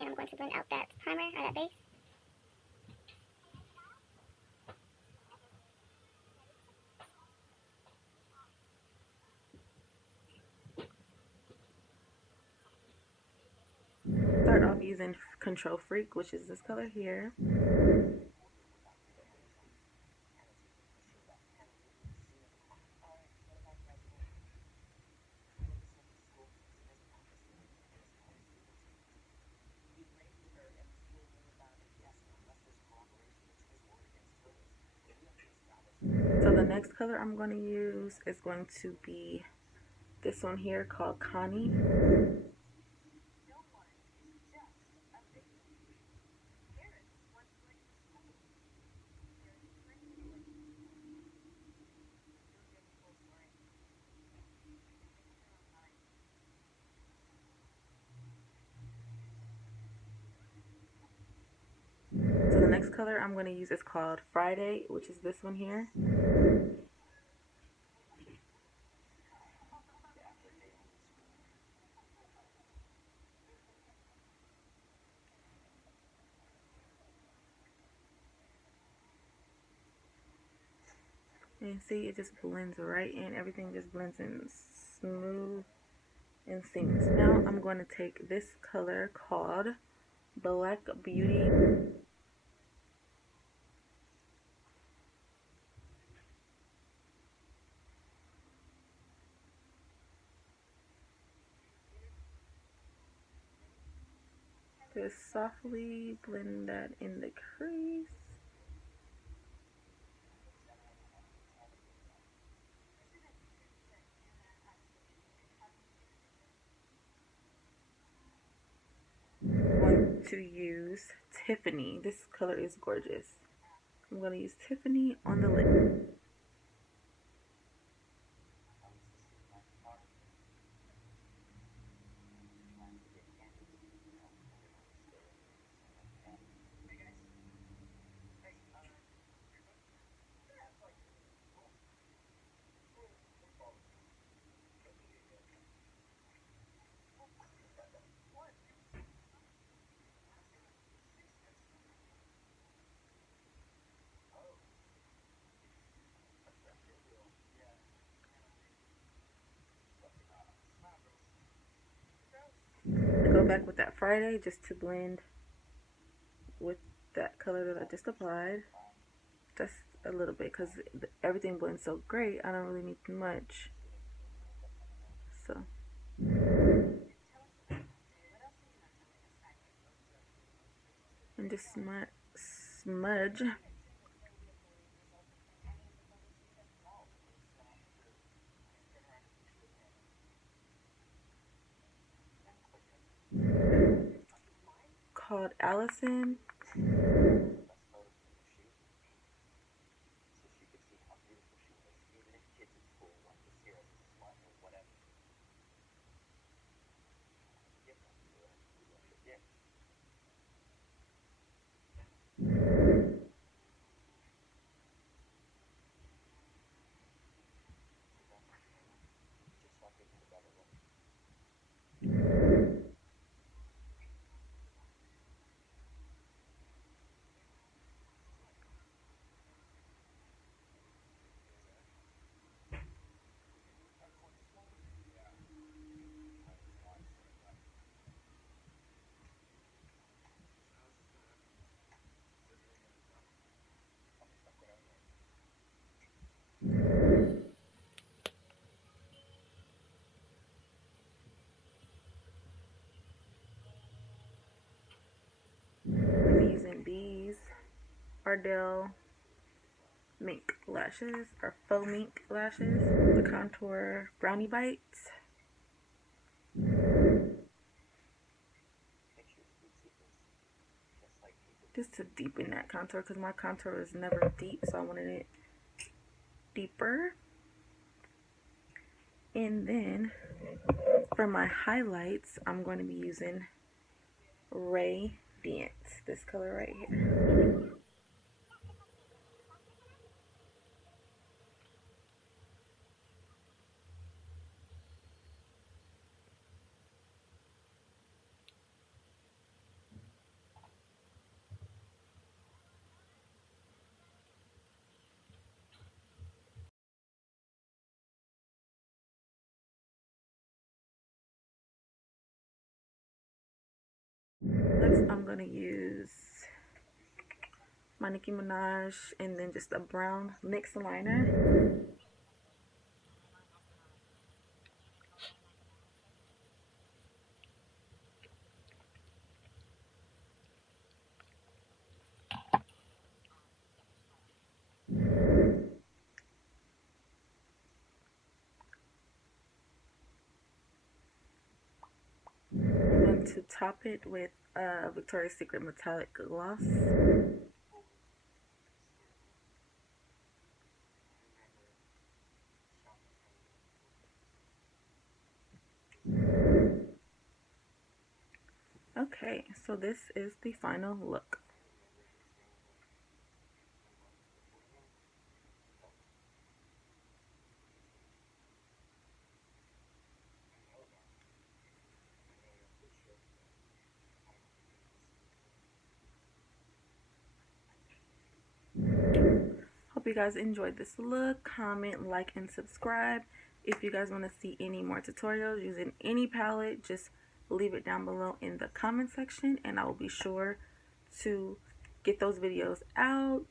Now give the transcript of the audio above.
and I'm going to blend out that primer or that base. Start off using Control Freak, which is this color here. So the next color I'm going to use is going to be this one here called Connie. So the next color I'm going to use is called Friday, which is this one here. And see, it just blends right in. Everything just blends in smooth and seamless. Now I'm going to take this color called Black Beauty. Just softly blend that in the crease. I'm going to use Tiffany. This color is gorgeous. I'm going to use Tiffany on the lid. Go back with that Friday just to blend with that color that I just applied. Just a little bit because everything blends so great. I don't really need much. So. And just smudge. Called Allison. I'm using these Ardell mink lashes, or faux mink lashes, the contour brownie bites. Just to deepen that contour because my contour is never deep, so I wanted it deeper. And then for my highlights, I'm going to be using Radiant, this color right here. Next, I'm going to use my Nicki Minaj and then just a brown NYX liner. I'm going to top it with a Victoria's Secret metallic gloss. Okay, so this is the final look. Hope you guys enjoyed this look. Comment, like, and subscribe. If you guys want to see any more tutorials using any palette, just leave it down below in the comment section and I will be sure to get those videos out.